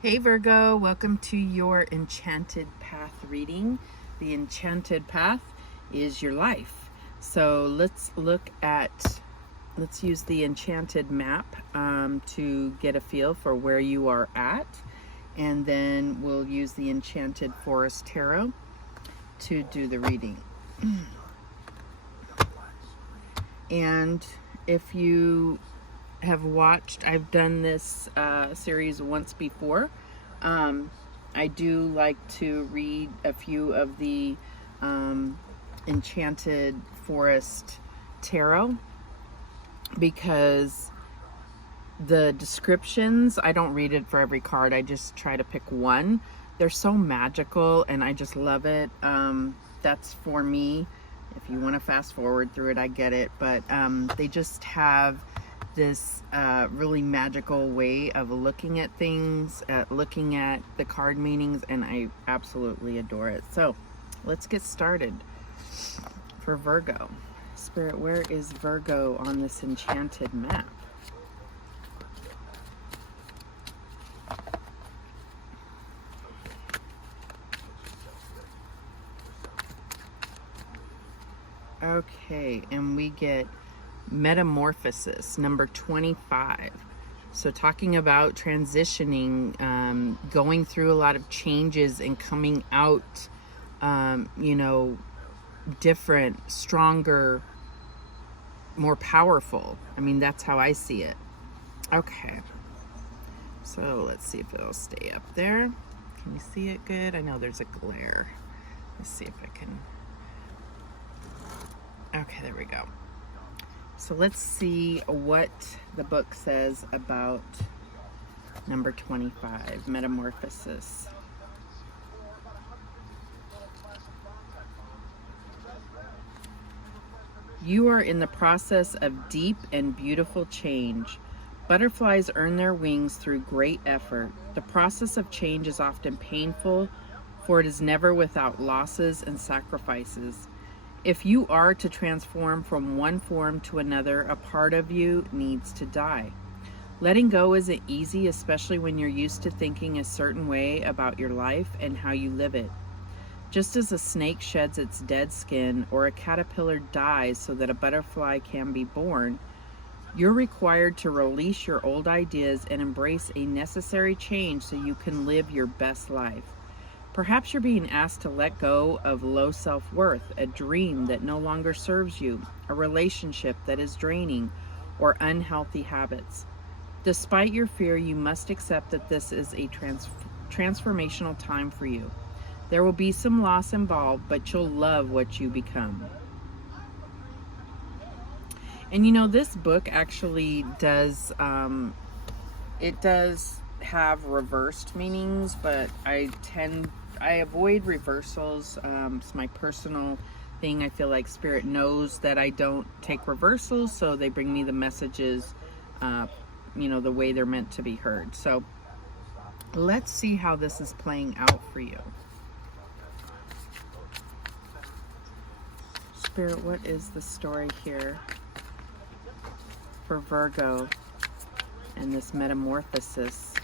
Hey Virgo, welcome to your Enchanted Path reading. The Enchanted Path is your life. So let's use the Enchanted map to get a feel for where you are at. And then we'll use the Enchanted Forest Tarot to do the reading. And if you have watched, I've done this series once before. I do like to read a few of the Enchanted Forest Tarot because the descriptions, I don't read it for every card. I just try to pick one. They're so magical and I just love it. That's for me. If you want to fast forward through it, I get it. But they just have this really magical way of looking at things, looking at the card meanings, and I absolutely adore it. So let's get started. For Virgo, Spirit, where is Virgo on this enchanted map? Okay, and we get Metamorphosis, number 25. So talking about transitioning, going through a lot of changes and coming out, different, stronger, more powerful. I mean, that's how I see it. Okay. So let's see if it'll stay up there. Can you see it good? I know there's a glare. Let's see if I can. Okay, there we go. So let's see what the book says about number 25, Metamorphosis. You are in the process of deep and beautiful change. Butterflies earn their wings through great effort. The process of change is often painful, for it is never without losses and sacrifices. If you are to transform from one form to another, a part of you needs to die. Letting go isn't easy, especially when you're used to thinking a certain way about your life and how you live it. Just as a snake sheds its dead skin or a caterpillar dies so that a butterfly can be born, you're required to release your old ideas and embrace a necessary change so you can live your best life. Perhaps you're being asked to let go of low self-worth, a dream that no longer serves you, a relationship that is draining, or unhealthy habits. Despite your fear, you must accept that this is a transformational time for you. There will be some loss involved, but you'll love what you become. And this book actually does, it does have reversed meanings, but I avoid reversals. It's my personal thing. I feel like Spirit knows that I don't take reversals, so they bring me the messages, the way they're meant to be heard. So let's see how this is playing out for you. Spirit, what is the story here for Virgo and this metamorphosis?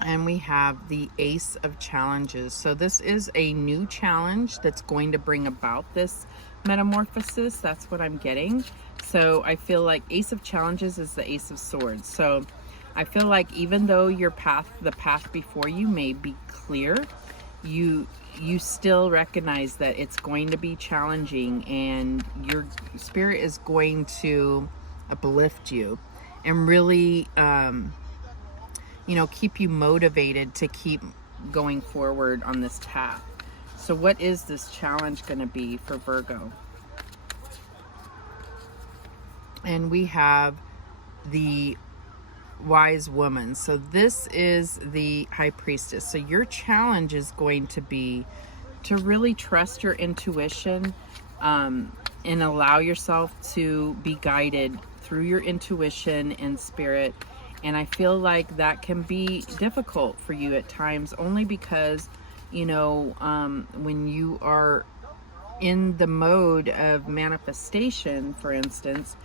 And we have the Ace of Challenges. So this is a new challenge that's going to bring about this metamorphosis. That's what I'm getting. So I feel like Ace of Challenges is the Ace of Swords. So I feel like even though the path before you may be clear, you still recognize that it's going to be challenging, and your Spirit is going to uplift you and really keep you motivated to keep going forward on this path. So what is this challenge going to be for Virgo? And we have the Wise Woman. So this is the High Priestess. So your challenge is going to be to really trust your intuition and allow yourself to be guided through your intuition and spirit. And I feel like that can be difficult for you at times, only because, when you are in the mode of manifestation, for instance,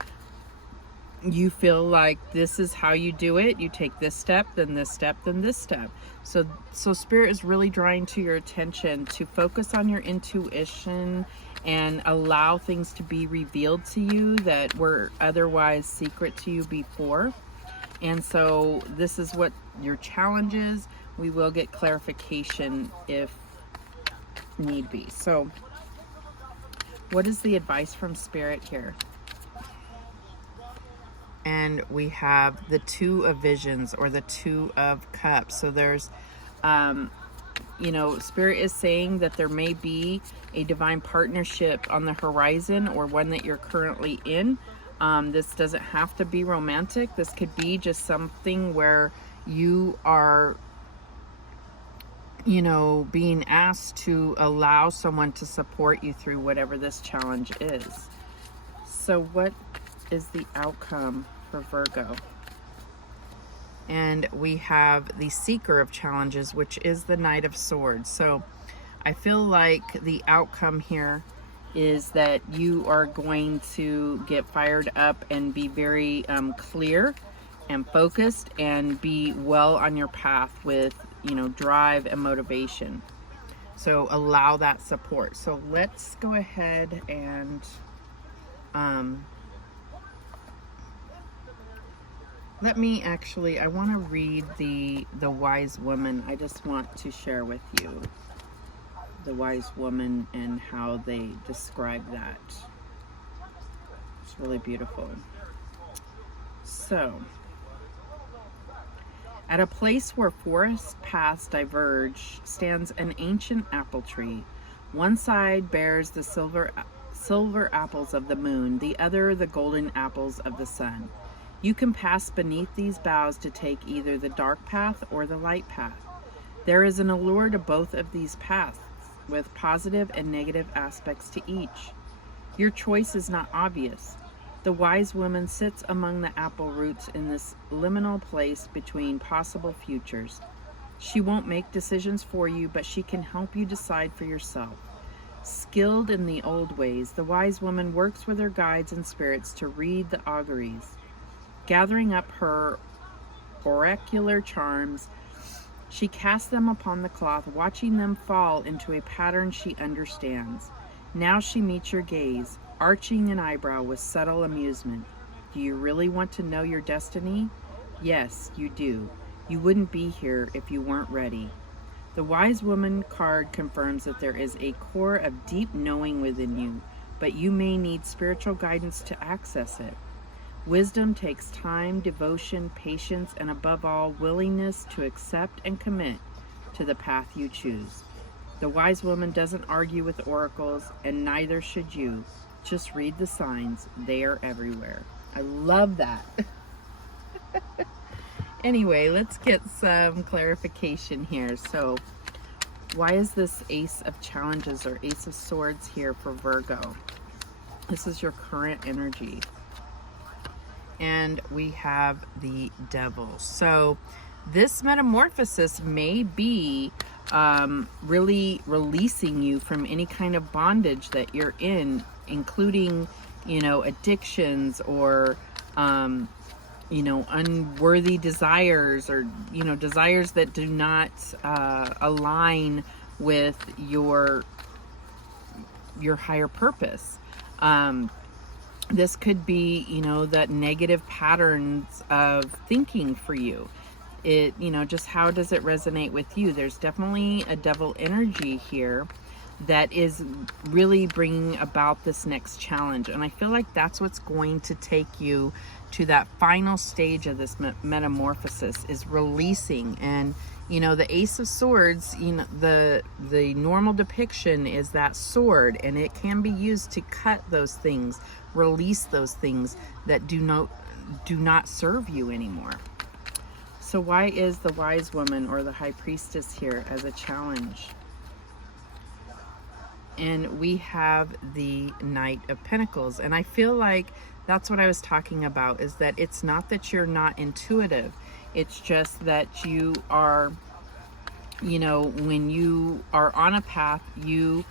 you feel like this is how you do it. You take this step, then this step, then this step. So Spirit is really drawing to your attention to focus on your intuition and allow things to be revealed to you that were otherwise secret to you before. And so this is what your challenge is. We will get clarification if need be. So what is the advice from Spirit here? And we have the Two of Visions, or the Two of Cups. So there's, you know, Spirit is saying that there may be a divine partnership on the horizon, or one that you're currently in. This doesn't have to be romantic. This could be just something where you are, you know, being asked to allow someone to support you through whatever this challenge is. So what is the outcome for Virgo? And we have the Seeker of Challenges, which is the Knight of Swords. So I feel like the outcome here is that you are going to get fired up and be very clear and focused, and be well on your path with, you know, drive and motivation. So allow that support. So let's go ahead and let me actually, I want to read the Wise Woman. I just want to share with you the Wise Woman and how they describe that. It's really beautiful. So, at a place where forest paths diverge stands an ancient apple tree. One side bears the silver apples of the moon, the other the golden apples of the sun. You can pass beneath these boughs to take either the dark path or the light path. There is an allure to both of these paths, with positive and negative aspects to each. Your choice is not obvious. The wise woman sits among the apple roots in this liminal place between possible futures. She won't make decisions for you, but she can help you decide for yourself. Skilled in the old ways, the wise woman works with her guides and spirits to read the auguries. Gathering up her oracular charms, she casts them upon the cloth, watching them fall into a pattern she understands. Now she meets your gaze, arching an eyebrow with subtle amusement. Do you really want to know your destiny? Yes, you do. You wouldn't be here if you weren't ready. The Wise Woman card confirms that there is a core of deep knowing within you, but you may need spiritual guidance to access it. Wisdom takes time, devotion, patience, and above all, willingness to accept and commit to the path you choose. The wise woman doesn't argue with oracles, and neither should you. Just read the signs. They are everywhere. I love that. Anyway, let's get some clarification here. So, why is this Ace of Challenges or Ace of Swords here for Virgo? This is your current energy. And we have the Devil. So this metamorphosis may be really releasing you from any kind of bondage that you're in, including, you know, addictions or, you know, unworthy desires, or, you know, desires that do not align with your higher purpose. This could be, you know, that negative patterns of thinking for you. It, you know, just how does it resonate with you? There's definitely a devil energy here that is really bringing about this next challenge. And I feel like that's what's going to take you to that final stage of this metamorphosis, is releasing. And, you know, the Ace of Swords, you know, the normal depiction is that sword, and it can be used to cut those things, release those things that do not serve you anymore. So why is the Wise Woman or the High Priestess here as a challenge? And we have the Knight of Pentacles. And I feel like that's what I was talking about, is that it's not that you're not intuitive. It's just that you are, you know, when you are on a path, you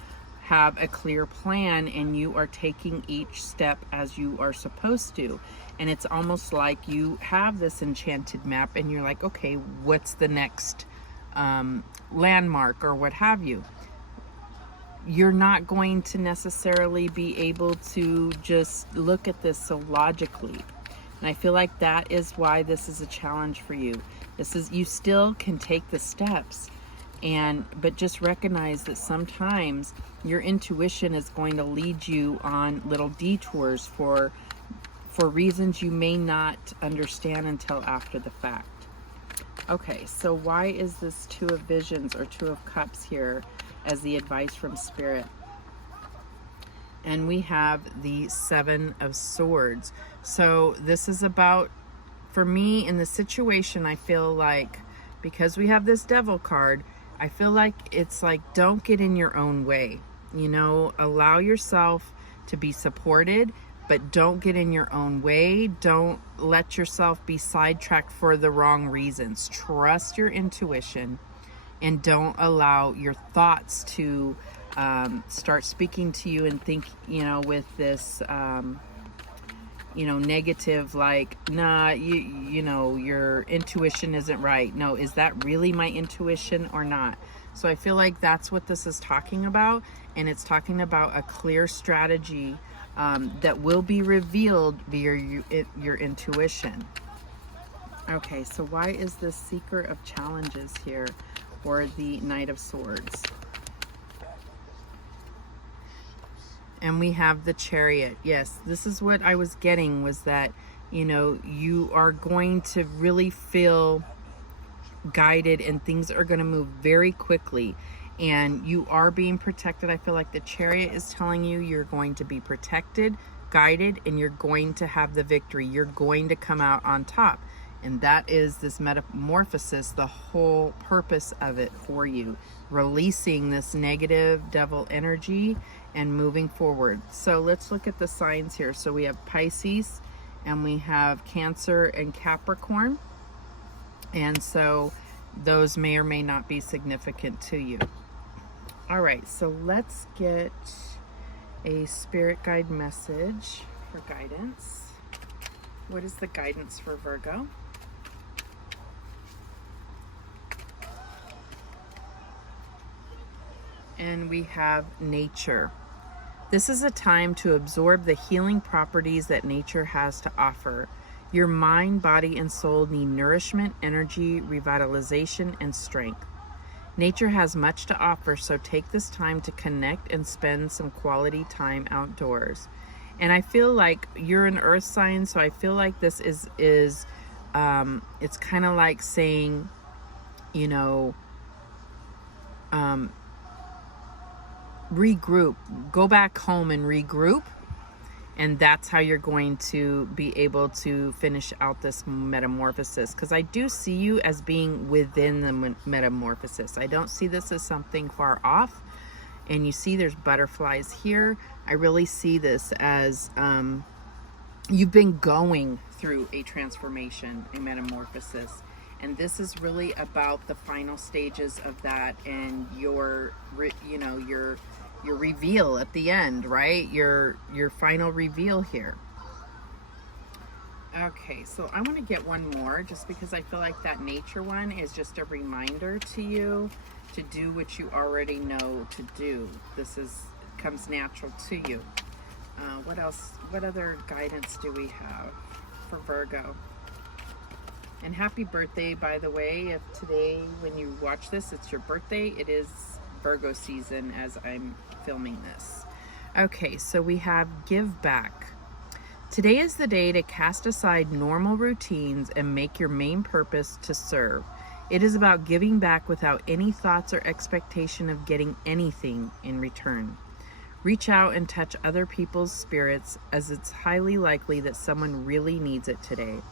have a clear plan and you are taking each step as you are supposed to. And it's almost like you have this enchanted map and you're like, okay, what's the next landmark or what have you. You're not going to necessarily be able to just look at this so logically. And I feel like that is why this is a challenge for you. This is, you still can take the steps, but just recognize that sometimes your intuition is going to lead you on little detours for reasons you may not understand until after the fact. Okay, so why is this Two of Visions or Two of Cups here as the advice from Spirit? And we have the Seven of Swords. So this is about, for me in the situation, I feel like, because we have this Devil card, I feel like it's like, don't get in your own way. You know, allow yourself to be supported, but don't get in your own way. Don't let yourself be sidetracked for the wrong reasons. Trust your intuition and don't allow your thoughts to start speaking to you and think, you know, with this, you know, negative, like, nah, you know, your intuition isn't right. No, is that really my intuition or not? So I feel like that's what this is talking about. And it's talking about a clear strategy that will be revealed via your intuition. Okay, so why is this Seeker of Challenges here, or the Knight of Swords? And we have the Chariot. Yes, this is what I was getting, was that, you know, you are going to really feel guided and things are going to move very quickly. And you are being protected. I feel like the Chariot is telling you you're going to be protected, guided, and you're going to have the victory. You're going to come out on top. And that is this metamorphosis, the whole purpose of it for you. Releasing this negative devil energy and moving forward. So let's look at the signs here. So we have Pisces and we have Cancer and Capricorn. And so those may or may not be significant to you. All right, so let's get a spirit guide message for guidance. What is the guidance for Virgo? And we have nature. This is a time to absorb the healing properties that nature has to offer. Your mind, body, and soul need nourishment, energy, revitalization, and strength. Nature has much to offer, so take this time to connect and spend some quality time outdoors. And I feel like you're an earth sign, so I feel like this is it's kind of like saying, you know, regroup, go back home and regroup. And that's how you're going to be able to finish out this metamorphosis. Because I do see you as being within the metamorphosis. I don't see this as something far off. And you see there's butterflies here. I really see this as you've been going through a transformation, a metamorphosis. And this is really about the final stages of that and your, you know, your reveal at the end, right? Your final reveal here. Okay, so I want to get one more just because I feel like that nature one is just a reminder to you to do what you already know to do. This comes natural to you. What else? What other guidance do we have for Virgo? And happy birthday, by the way. If today, when you watch this, it's your birthday, it is Virgo season as I'm filming this. Okay, so we have give back. Today is the day to cast aside normal routines and make your main purpose to serve. It is about giving back without any thoughts or expectation of getting anything in return. Reach out and touch other people's spirits, as it's highly likely that someone really needs it today.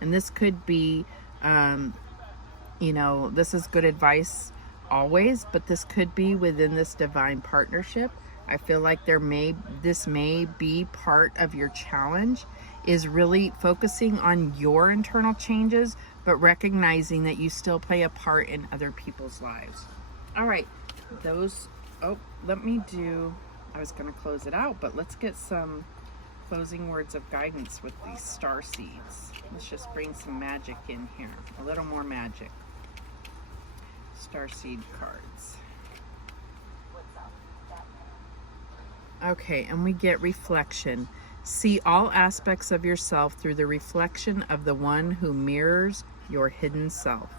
And this could be, you know, this is good advice always, but this could be within this divine partnership. I feel like this may be part of your challenge, is really focusing on your internal changes, but recognizing that you still play a part in other people's lives. All right, those Oh, I was going to close it out, but let's get some closing words of guidance with these star seeds. Let's just bring some magic in here, a little more magic. Star seed cards. Okay, and we get reflection. See all aspects of yourself through the reflection of the one who mirrors your hidden self.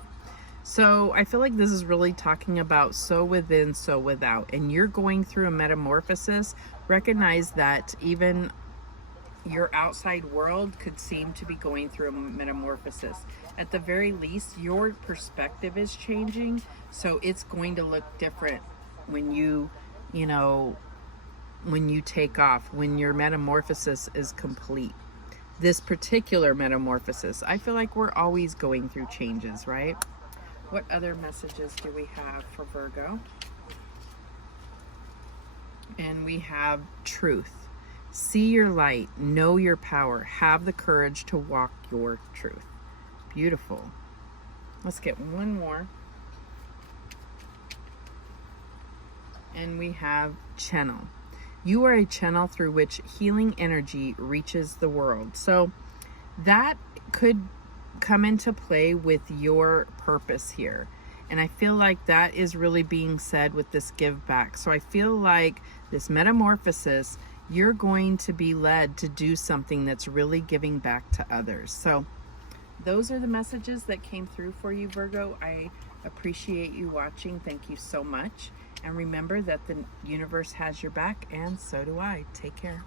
So I feel like this is really talking about so within, so without. And you're going through a metamorphosis. Recognize that even your outside world could seem to be going through a metamorphosis. At the very least, your perspective is changing. So it's going to look different when you take off, when your metamorphosis is complete. This particular metamorphosis, I feel like we're always going through changes, right? What other messages do we have for Virgo? And we have truth. See your light, know your power, have the courage to walk your truth. Beautiful. Let's get one more. And we have channel. You are a channel through which healing energy reaches the world. So that could come into play with your purpose here. And I feel like that is really being said with this give back. So I feel like this metamorphosis, you're going to be led to do something that's really giving back to others. So those are the messages that came through for you, Virgo. I appreciate you watching. Thank you so much. And remember that the universe has your back, and so do I. Take care.